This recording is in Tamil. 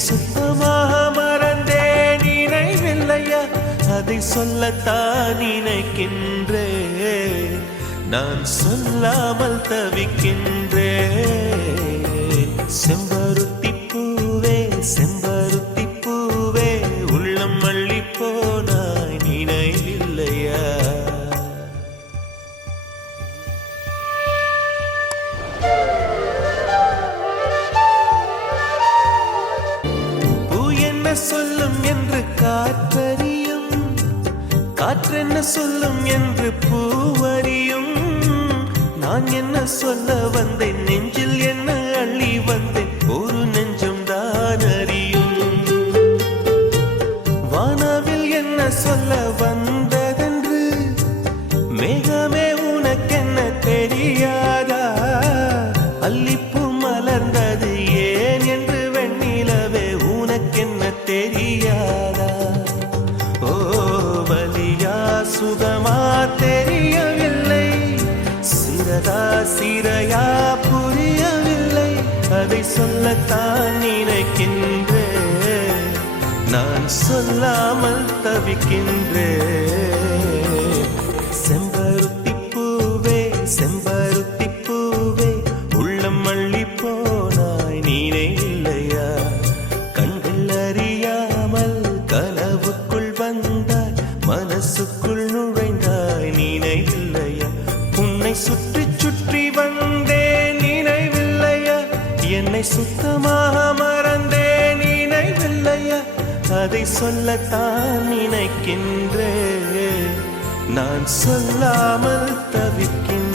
சுத்தமாக மறந்தேன் நினைவில்லையா அதை சொல்லத்தான் நினைக்கின்றேன் நான் சொல்லாமல் தவிக்கின்றேன் செம்பருத்தி பூவே செம்பருத்தி பூவே உள்ளம் மல்லி போனாய் நினைவில்லையா சொல்லும் என்று காற்றறியும் காற்றென்ன சொல்லும் என்று பூவறியும் நான் என்ன சொல்ல வந்தேன் நெஞ்சில் என்ன அள்ளி வந்தேன் ஒரு நெஞ்சம் தான் அறியும் வானவில் என்ன சொல்ல வந்ததென்று மேகமே உனக்கென்ன தெரியாதா அல்லிப்பூ மலர்ந்தது ஏன் என்று வெண்ணிலவே உனக்கென்ன தெரியாதா ஓ வலியா சுகமா தெரியவில்லை சிறதா சிறையா புரியவில்லை அதை சொல்லத்தான் நினைக்கின்றேன் நான் சொல்லாமல் தவிக்கின்றேன் செம்பருத்தி பூவே செம்பருத்தி பூவே உள்ளம் மல்லி போனாய் நீனே இல்லையா கனவுக்குள் வந்தாய் மனசுக்குள் நுழைந்தாய் நினைவில்லையா உன்னை சுற்றி சுற்றி வந்தேன் நினைவில்லையா என்னை சுத்தமாக மறந்தேன் நினைவில்லையா அதை சொல்லத்தான் நினைக்கின்றேன் நான் சொல்லாமல் தவிக்கின்றேன்